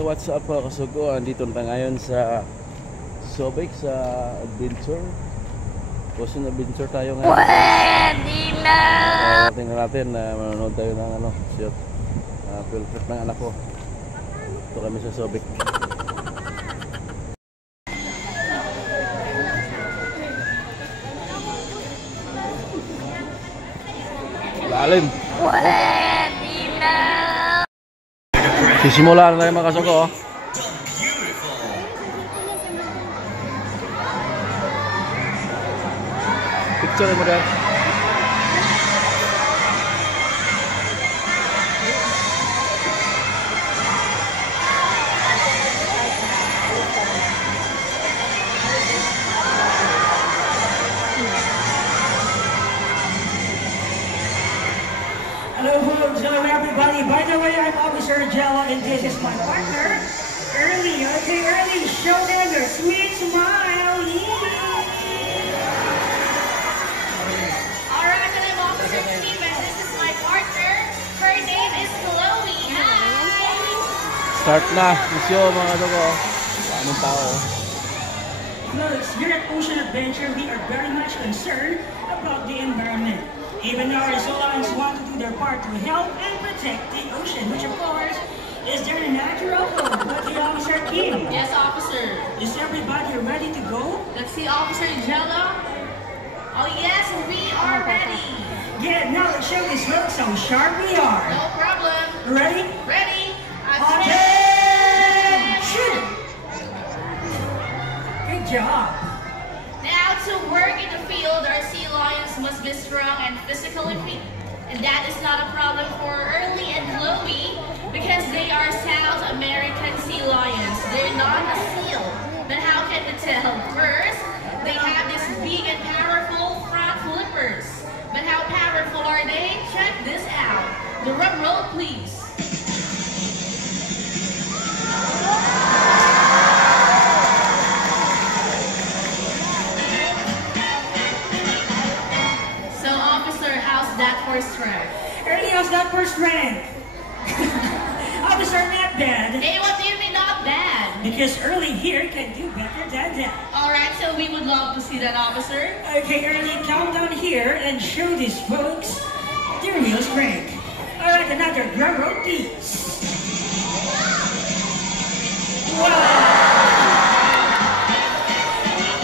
What's up mga kasugo? Andito na ngayon sa Subic sa adventure. Puso na adventure tayo ngayon. Pwede na! Tingnan natin na manonood tayo ng shoot. Field trip ng anak ko. Ito kami sa Subic. Lalim. Pwede na! Sisimula na tayo mga kasugo. Picture mo dyan. Hello folks, hello everybody. By the way, I'm Officer Jello and this is my partner, Early. Okay, Early, show them your sweet smile. Alright, and I'm Officer Steve and this is my partner. Her name is Chloe. Hi! Start na. Misyo mga kasugo. Anong tao? Folks, here at Ocean Adventure, we are very much concerned about the environment. Even though our Solons want to do their part to help and protect the ocean, which of course is their natural home. But the Officer Kim, Yes, officer. is everybody ready to go? Let's see, Officer Jello. Oh yes, we are ready. Yeah, now let's show this folks how sharp we are. No problem. Ready? Ready? Attention! Good job. Now to work in the field, our sea lions must be strong and physically fit. And that is not a problem for Early and Chloe because they are South American sea lions. They're not a seal. But how can we tell? First, they have these big and powerful front flippers. But how powerful are they? Check this out. The drum roll, please. So, officer, how's that for strength? Early, how's that for strength? Officer, not bad. Hey, what do you mean not bad? Because Early here can do better than that. Alright, so we would love to see that, officer. Okay, Early, count down here and show these folks their real strength. Alright, another drum roll, please. Wow!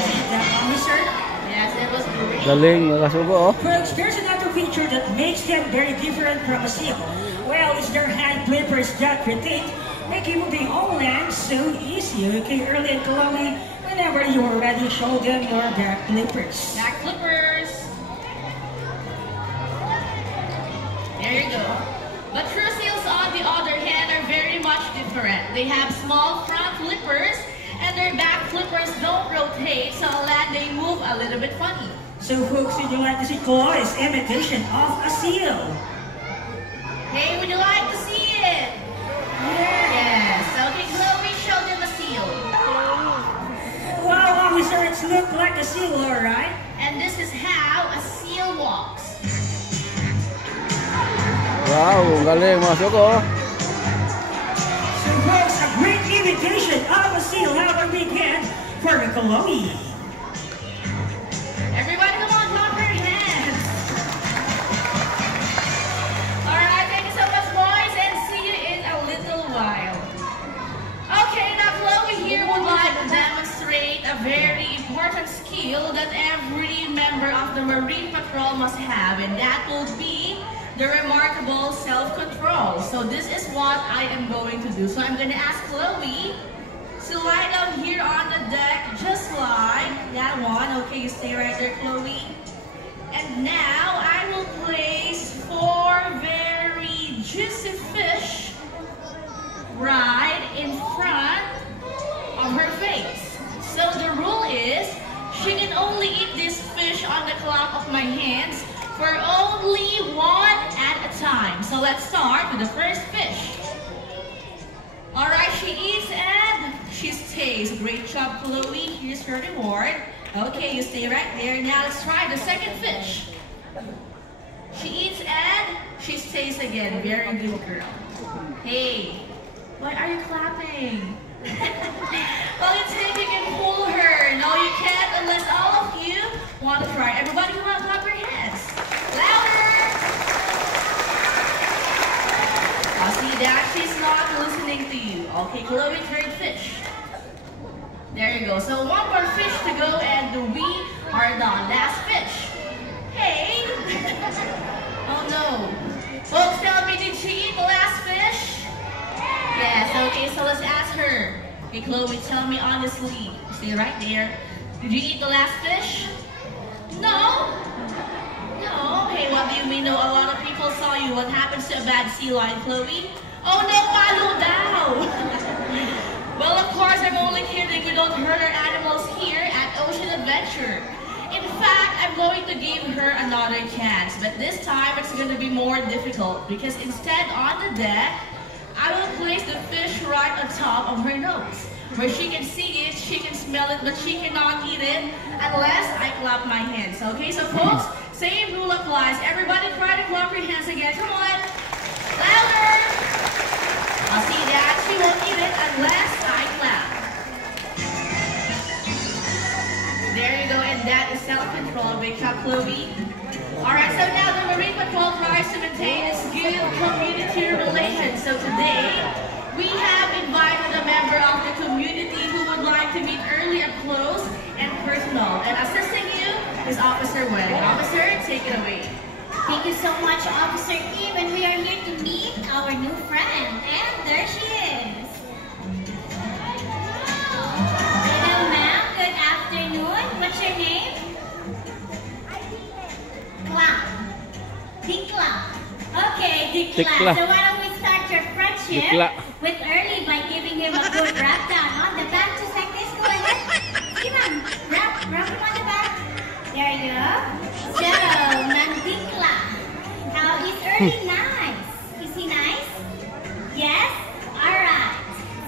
See that, officer? Yes, it was great. Galing mga kasugo. Folks, there's another feature that makes them very different from a seal. Well, it's their hand flippers that rotate, making moving on land so easy. Okay, Early and Chloe, whenever you're ready, show them your back flippers. Back flippers. There you go. But true seals, on the other hand, are very much different. They have small front flippers, and their back flippers don't rotate, so on land they move a little bit funny. So, folks, would you like to see Chloe's imitation of a seal? Hey, would you like to see it? Yes. Okay, Chloe, show them a seal. Wow, officer, it's looked like a seal, alright? And this is how a seal walks. Wow, galing mga kasugo. So, folks, a great imitation of a seal. How about we get for Chloe? Everybody, come on, clap your hands. Alright, thank you so much, boys, and see you in a little while. Okay, now Chloe here would like to demonstrate a very important skill that every member of the Marine Patrol must have, and that will be the remarkable self-control. So this is what I am going to do. So I'm going to ask Chloe to lie down here on the deck, just like that one. Okay, you stay right there, Chloe. And now I will place 4 very juicy fish right in front of her face. So the rule is, she can only eat this fish on the clock of my hands for only one at a time. So let's start with the first fish. Alright, she eats and she stays. Great job, Chloe. Here's your reward. Okay, you stay right there. Now let's try the second fish. She eats and she stays again. Very good girl. Hey, why are you clapping? trying. Well, you think you can fool her. No, you can't unless all of you want to try. Everybody come on, clap your hands. Louder! I see that she's not listening to you. Okay, Chloe, trade fish. There you go. So one more fish to go and we are done. Last fish. Hey! Oh no. Folks, tell me, did she eat the last fish? Yes, okay, so let's ask her. Hey Chloe, tell me honestly. Stay right there. Did you eat the last fish? No? No? Hey, what do you mean no? A lot of people saw you. What happens to a bad sea lion, Chloe? Oh no, malo daw! Well, of course, I'm only kidding. We don't hurt our animals here at Ocean Adventure. In fact, I'm going to give her another chance, but this time it's going to be more difficult because instead on the deck, I will place the fish right on top of her nose, where she can see it, she can smell it, but she cannot eat it unless I clap my hands. Okay, so folks, same rule applies. Everybody try to clap your hands again. Come on, louder. I'll see that she won't eat it unless I clap. There you go, and that is self-control. Big job, Chloe. Alright, so now the Marine Patrol tries to maintain its good community relations. So today, we have invited a member of the community who would like to meet early up close and personal. And assisting you is Officer Wen. Officer, take it away. Thank you so much, Officer Kim, and we are here to meet our new friend. And there she is. Hello, ma'am. Good afternoon. What's your name? Dikla. Okay, Dikla. Dikla. So why don't we start your friendship Dikla. with Early by giving him a good rap down on the back, just like this. Go ahead. See, ma'am. Rap him on the back. There you go. So, Ma'am Dikla. Now, is Early nice? Is he nice? Yes? Alright.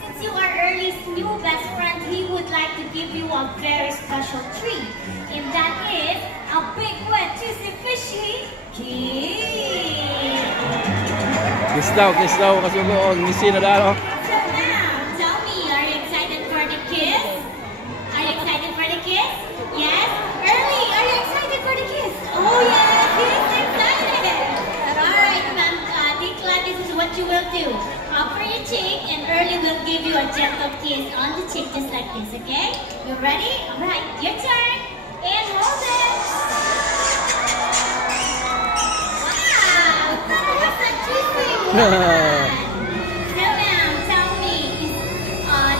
Since you are Early's new best friend, he would like to give you a very special treat. And that is a big wet juicy fishy kiss. Kiss daw, kasugoon. Misi na daw. So now, tell me, are you excited for the kiss? Are you excited for the kiss? Yes? Early, are you excited for the kiss? Oh yes, he's excited. Alright, ma'am, Dikla, this is what you will do. Offer your cheek and Early will give you a gentle kiss on the cheek just like this, okay? You ready? Alright, your turn. And hold it. Wow, that was a juicy one. So ma'am, tell me,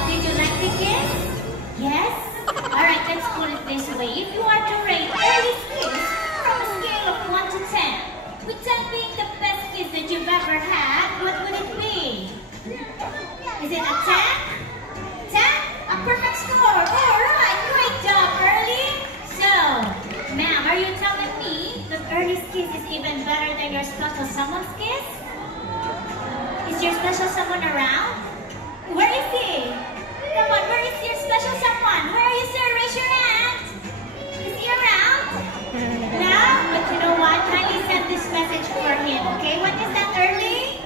did you like the kiss? Yes? Alright, let's put it this way. If you are to rate Early's kiss from a scale of 1 to 10, with 10 being the best kiss that you've ever had, what would it be? Is it a 10? 10? A perfect score. Alright, great job, Early. So, ma'am, are you telling me that Early's kiss is even better than your special someone's kiss? Is your special someone around? Where is he? Come on, where is your special someone? Where are you, sir? Raise your hand. Is he around? No? But you know what? Kindly send this message for him, okay? What is that, Early?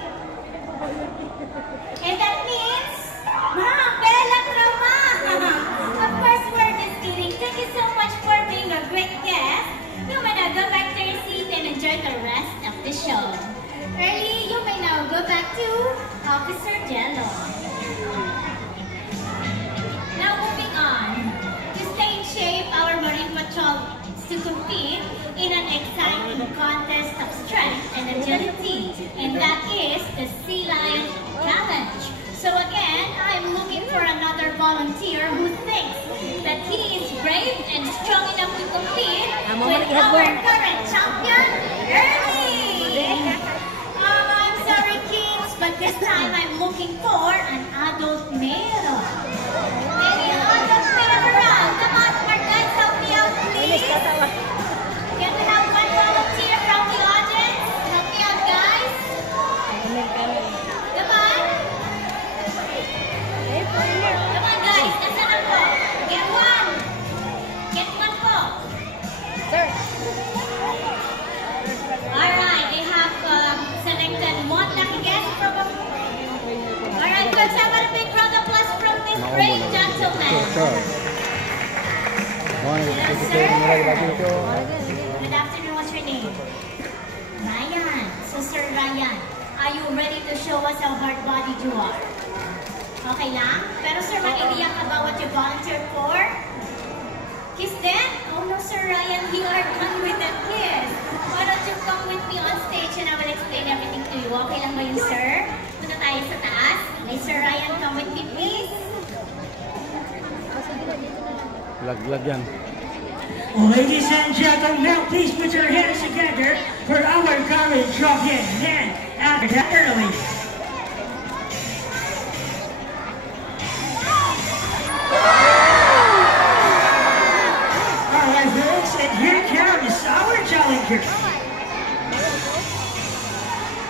And that means, Ma'am, Bella Croma. Of course, we're just kidding. Thank you so much for being a great guest. You may now go back to your seat and enjoy the rest of the show. Early, you may now go back to Officer Jello. Now moving on. To stay in shape, our Marine Patrol is to compete in an exciting contest of strength and agility. And that is the Sea Lion Challenge. So again, I'm looking for another volunteer who thinks that he is brave and strong enough to compete with our current champion, Early. I'm sorry, kids, but this time I'm looking for an adult male. Any adult male around? Come on, smart guys, help me out, please. Can we have one volunteer from the audience? Help me out, guys. Come on. Come on, guys. Nasaan ako? Get one. Get one po. Sir. Alright, they have selected one lucky guest from... Alright, good. sir. Good afternoon. What's your name? Ryan. So, Sir Ryan, are you ready to show us how hard-bodied you are? Okay lang? Pero sir, mag-iiyak ka ba what you volunteered for? Kiss then? Oh no, Sir Ryan, you are done with the kiss. Why don't you come with me on stage and I will explain everything to you. Okay lang ba yun, sir? Punta tayo sa taas. Okay, Sir Ryan, come with me, please. Lag yan. Ladies and gentlemen, now please put your hands together for our college drop-in and after that early. Alright, folks, and here comes our challenger.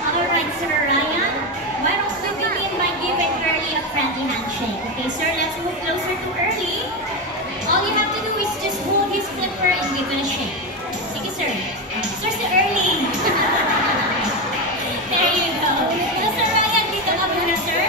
Alright, Sir Ryan, why don't we begin by giving Early a friendly handshake? Okay, sir, let's move closer to Early. All you have to do is just hold his flipper and give it a shake. Sige, sir. Sir, si Early. There you go. So, Sir Ryan, dito ka muna, sir.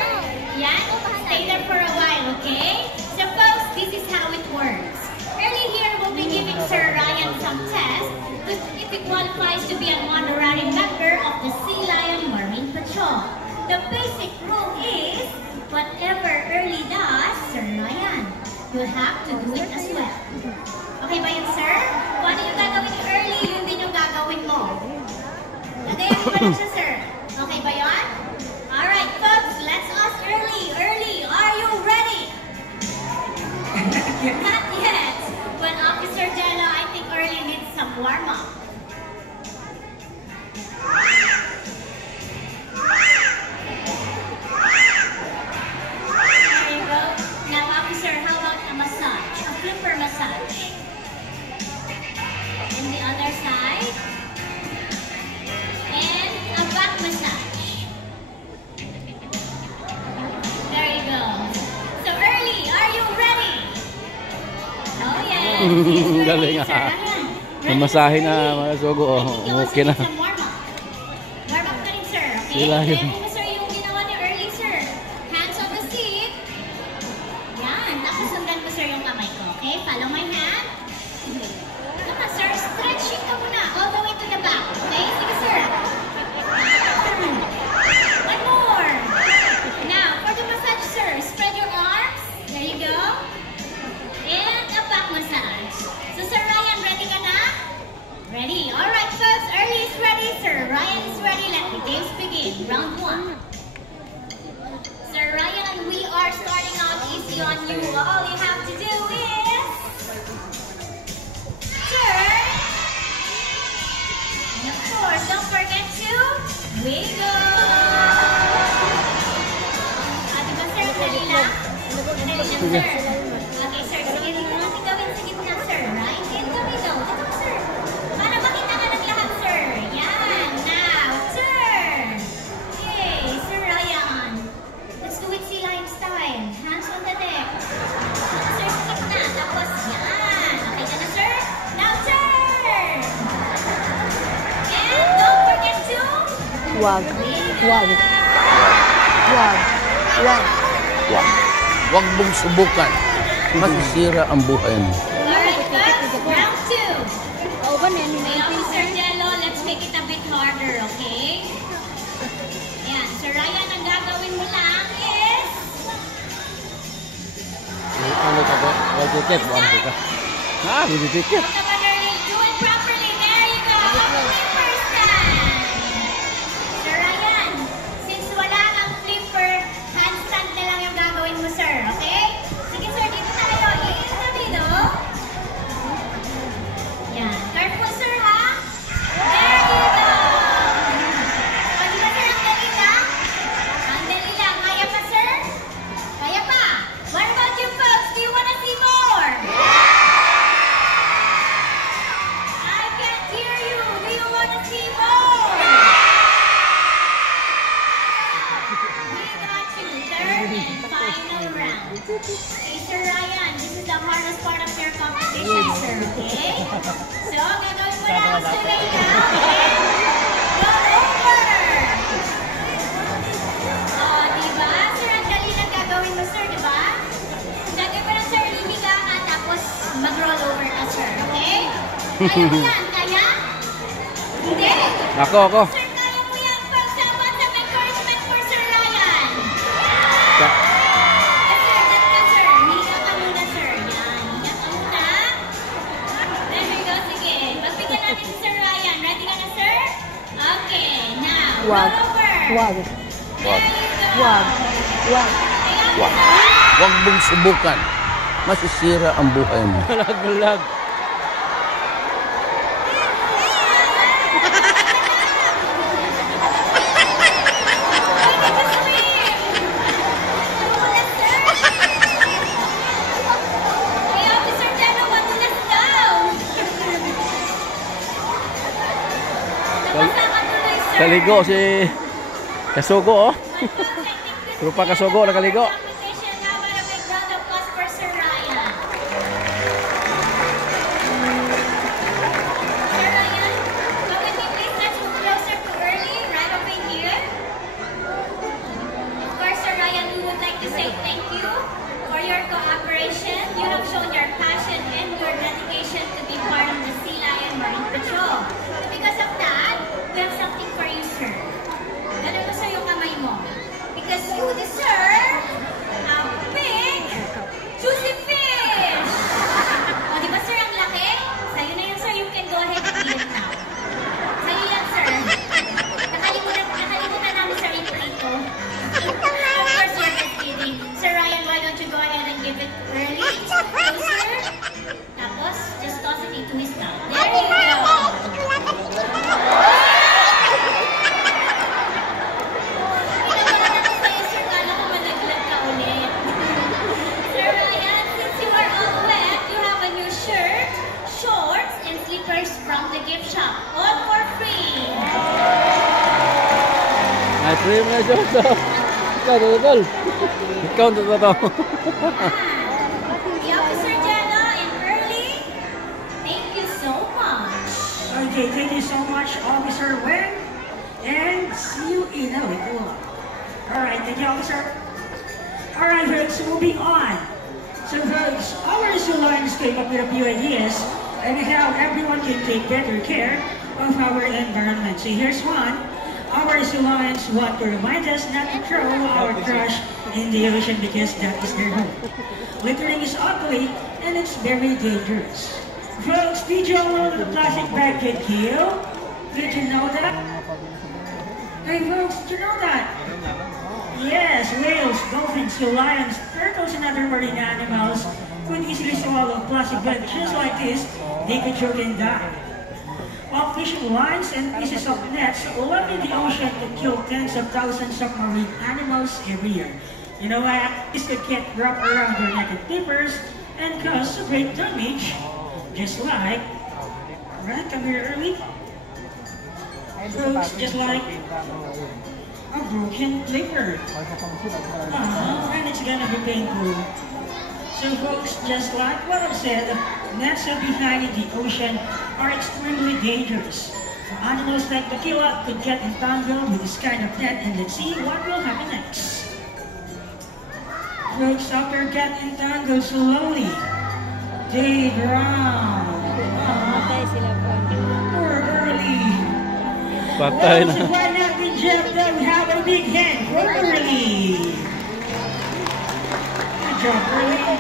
Yan. Stay there for a while, okay? So, folks, this is how it works. Early here will be giving Sir Ryan some tests to see if he qualifies to be an honorary member of the Sea Lion Marine Patrol. The basic rule is, whatever Early does, Sir Ryan, you'll have to do it as well. Okay ba yun, sir? Kung ano yung gagawin ni Early, yun din yung gagawin mo. Nagayan mo ba na siya, sir? Okay ba yun? Alright, folks, let's ask Early. Early, are you ready? Not yet. But Officer Jello, I think Early needs some warm-up. There you go. Now, Officer, how about a massage? A flipper massage. And the other side. And a back massage. There you go. So, Early, are you ready? Oh, yes. He's Galing, ready, Sir ah. Ryan. Ready, Namasahe Sir na, Early? mga sogo. I think you also Okay na. need some warm-up. Warm-up ka rin, sir. Okay? Sila yun. Kaya mo, sir, yung ginawa ni Early, sir. Hands on the seat. Yan. Tapos sundan mo, sir, yung kamay ko. Okay? Follow my hand. Come on, sir. Stretching ka muna. All the way to the back. Okay? Sige, sir. One more. Now, for the massage, sir, spread your arms. There you go. And a back massage. So, Sir Ryan, ready ka na? Ready. All right, folks. Early is ready. Sir Ryan is ready. Let the games begin. Round 1. Sir Ryan, we are starting out easy on you. All you have to do is turn. And of course, don't forget to wiggle. Diba, sir? Dali lang. Dali lang, sir. Okay, sir. Sige, dito natin gawin sa gitna, sir. Right in the middle. Dito, sir. Para makita ka ng lahat, sir. Yan. Now, turn. Okay, Sir Ryan. Let's do it Sea Lion style. Hands on the deck. Sir, sa gitna. Tapos, yan. Okay ka na, sir? Now, turn. And don't forget to Wag. wiggle. Wag. Wag. Wag. Huwag mong subukan. Masisira ang buhay mo. Alright, folks. Round 2. Oh, ganun. Okay, Officer Jello, let's make it a bit harder, okay? Yan, Sir Ryan, ang gagawin mo lang is... Ano ka ba? Wag ticket. Wag ka. Ha? Hindi ticket. Come on, Early. Do it properly. There you go. Flipper stand. Sir Ryan, since wala kang flipper, handstand na lang yung gagawin mo, sir, okay? Sige, sir, dito tayo. In the middle. Yan. Careful, sir, ha? There you go. O, di ba, sir, ang dali lang? Ang dali lang. Kaya pa, sir? Kaya pa. What about you folks? Do you wanna see more? I can't hear you. Do you wanna see more? We got you. Third and final round. Okay, Sir Ryan, this is the hardest part of your competition, sir, okay? So, gagawin mo lang sa lay down and go over. Oh, diba? Sir, ang dali lang gagawin mo, sir, diba? Gagawin mo lang, sir, hihiga ka, tapos mag-roll over ka, Kaya mo yan, kaya? Hindi. Ako. Sir, kaya mo yan. Folks, how about some encouragement for Sir Ryan? Ka- Yes, sir. That's ka, sir. Higa ka muna, sir. Yan. Higa ka muna. There we go. Sige. Pagbigyan natin si Sir Ryan. Ready ka na, sir? Okay. Now, Wag. roll over. Wag. There you go. Wag. Wag. Kaya mo, Wag. sir. Huwag mong subukan. Masisira ang buhay mo. Lag. Hey, Officer Jano, madulas daw. Nabasa ka tuloy, sir. Kaligo si Kasugo, oh. Rupa Kasugo, nakaligo. Application now, para may round of applause for Sir Ryan. Sir Ryan, come with me please. Let's move closer to Early, right over here. Of course, Sir Ryan, we would like to say thank you for your cooperation. You have shown your passion and your dedication to be part of the Sea Lion Marine Patrol. Because of that, we have something for you, sir. Ganun mo sir yung kamay mo. Because you deserve a big, juicy fish! O, di ba sir, ang laki? Sa'yo na yun, sir. You can go ahead and eat it now. Sa'yo yan, sir. Nakalimutan namin, sir, ito. Of course, you're just kidding. Sir Ryan, why don't you go ahead and give it early? Closer. Tapos, just toss it into his mouth. There you go. Sir Ryan, since you are all wet, you have a new shirt, shorts, and slippers from the gift shop. All for free. Ay, frame na siya. Tol. Ikaw na to. The Officer Jana and Early, thank you so much. Okay, thank you so much, Officer Wen. And see you in a little. Alright, thank you, Officer. Alright, folks, moving on. So, folks, our Zoo Lions came up with a few ideas and how everyone can take better care of our environment. So, here's one. Our Zoo Lions want to remind us not to throw our trash in the ocean because that is their home. Littering is ugly and it's very dangerous. Folks, did you know that the plastic bag can kill? Did you know that? Hey folks, did you know that? Yes, whales, dolphins, so lions, turtles, and other marine animals could easily swallow plastic bags just like this. They could choke and die. While fishing lines and pieces of nets left in the ocean could kill tens of thousands of marine animals every year. You know what? This could get wrapped around your neck and flippers and cause great damage. Just like, right, come here early. Folks, just like a broken flipper. And it's gonna be painful. So folks, just like what I've said, nets left behind in the ocean are extremely dangerous. Animals like the killer could get entangled with this kind of net, and let's see what will happen next. Folks, after get entangled slowly, they drown. Poor Early. Patay Well, na. so why not be Jeff? Then we have a big hand for Early. Good job, Early.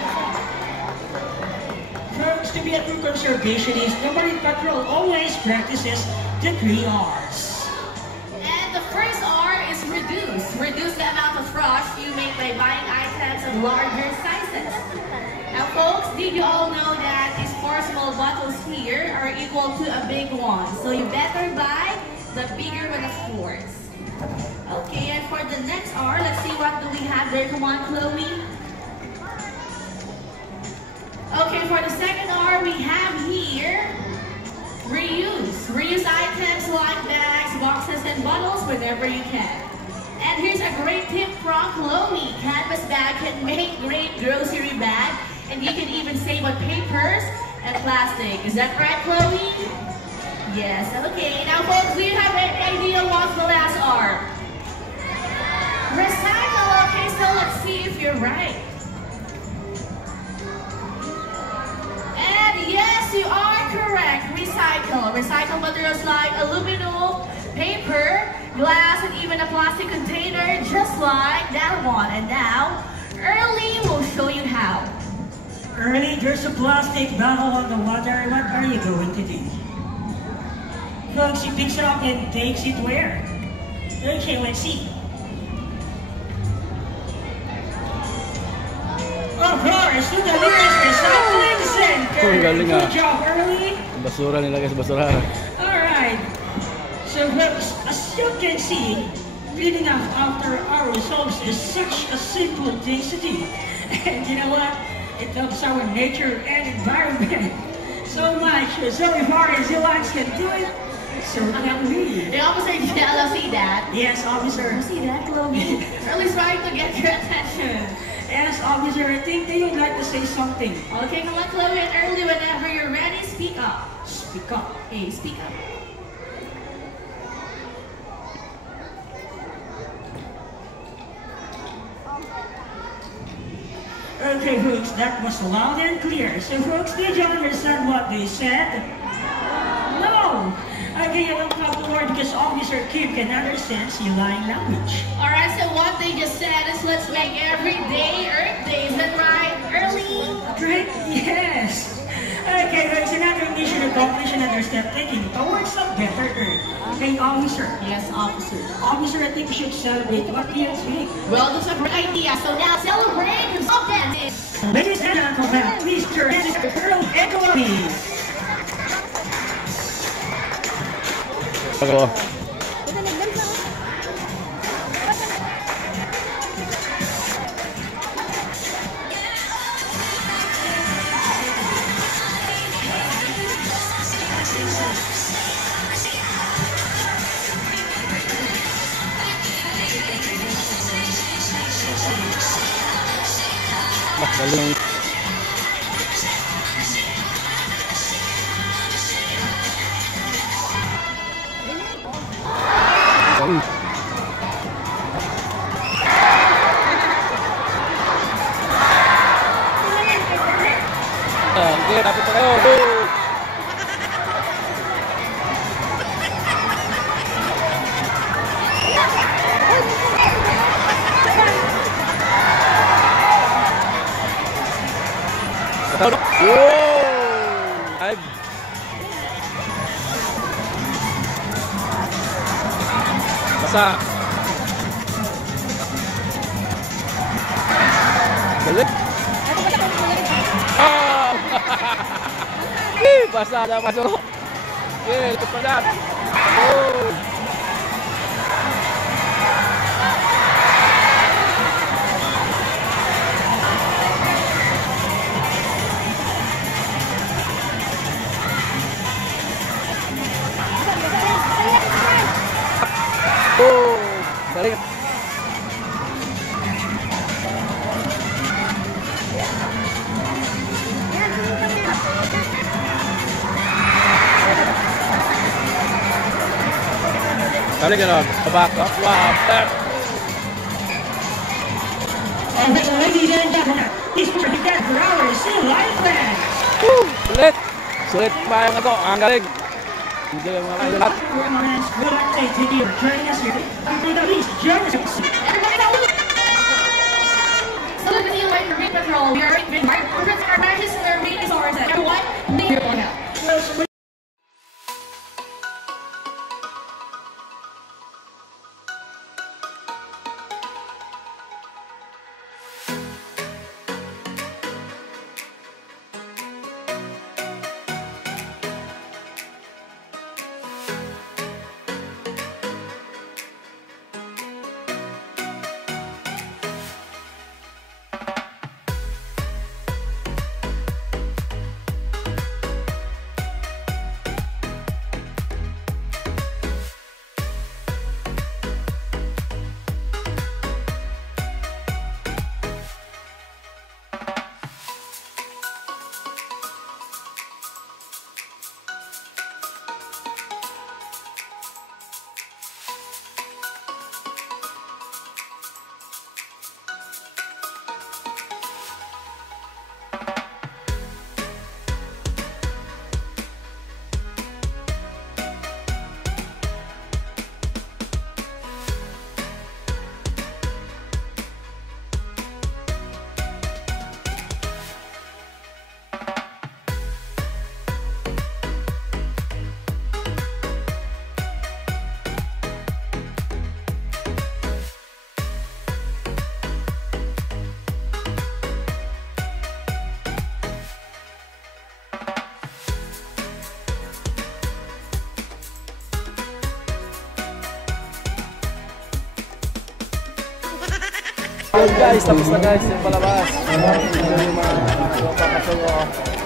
Folks, to be a true conservationist, the Marine Patrol always practices the 3 R's. And the first R is reduce. Reduce the amount of trash you make by buying items of larger sizes. Now folks, did you all know that these 4 small bottles here are equal to a big one? So you better buy the bigger one, of course. Okay, and for the next R, let's see what do we have there. Come on, Chloe. Okay, for the second R, we have here reuse. Reuse items like bags, boxes, and bottles whenever you can. And here's a great tip from Chloe. Canvas bag can make great grocery bag, and you can even save on papers and plastic. Is that right, Chloe? Yes, okay. Now folks, do you have any idea what's the last R? Recycle. Okay, so let's see if you're right. And yes, you are correct. recycled materials like aluminum, paper, glass, and even a plastic container, just like that one. And now, Early will show you how. Early, there's a plastic bottle on the water. What are you going to do? Folks, he picks it up and takes it where? Okay, let's see. Of course, to the nearest recycling center. Oh, galing ah. Good job, Early. Basura nilagay sa basurahan. Alright. So folks, as you can see, cleaning up after our results is such a simple thing to do. And you know what? It helps our nature and environment so much. So if our Zealands can do it, so can we. The officer yellow, see that? Yes, officer. See that, Chloe? Early's trying to get your attention. Yes, officer, I think they would like to say something. Okay, come on, Chloe and Early, whenever you're ready, speak up. Speak up. Hey, speak up. Okay, folks, that was loud and clear. So, folks, did you understand what they said? No! Okay, you don't have to worry because Officer Kim can understand sea lion language. Alright, so what they just said is let's make every day Earth Day. Is that right, Early? Great, yes! Okay, folks, another mission accomplished, another step taken towards a better Earth. Okay, Officer. Yes, officer. Officer, I think we should celebrate. What do you think? Well, that's a great idea. So now celebrate with some dancing. Ladies and gentlemen, please turn to the girl and Chloe. Ako. Galing. Galing. Okay, dapat pa kayo. Go! Wow! Ay. Basa. Galit. Oh! Basa na masuk. Ito pa na. Oh! Oh, galing. Galing ganon. Back up. Wow. And ladies and gentlemen, please put your hands for our Sea Lion Band. Woo! Sulit. Sulit pa yung ako. Ang galing. Hindi yung mga kayo lahat. Good update to you. Joining us here. Please join us. Everybody now look! So look at the Light Marine Patrol. We are in Vinmar. Our Majesty Marine is ours. Everyone, leave your one out. Ayun guys, tapos na guys yung palabas. Yung mga kapakasungo.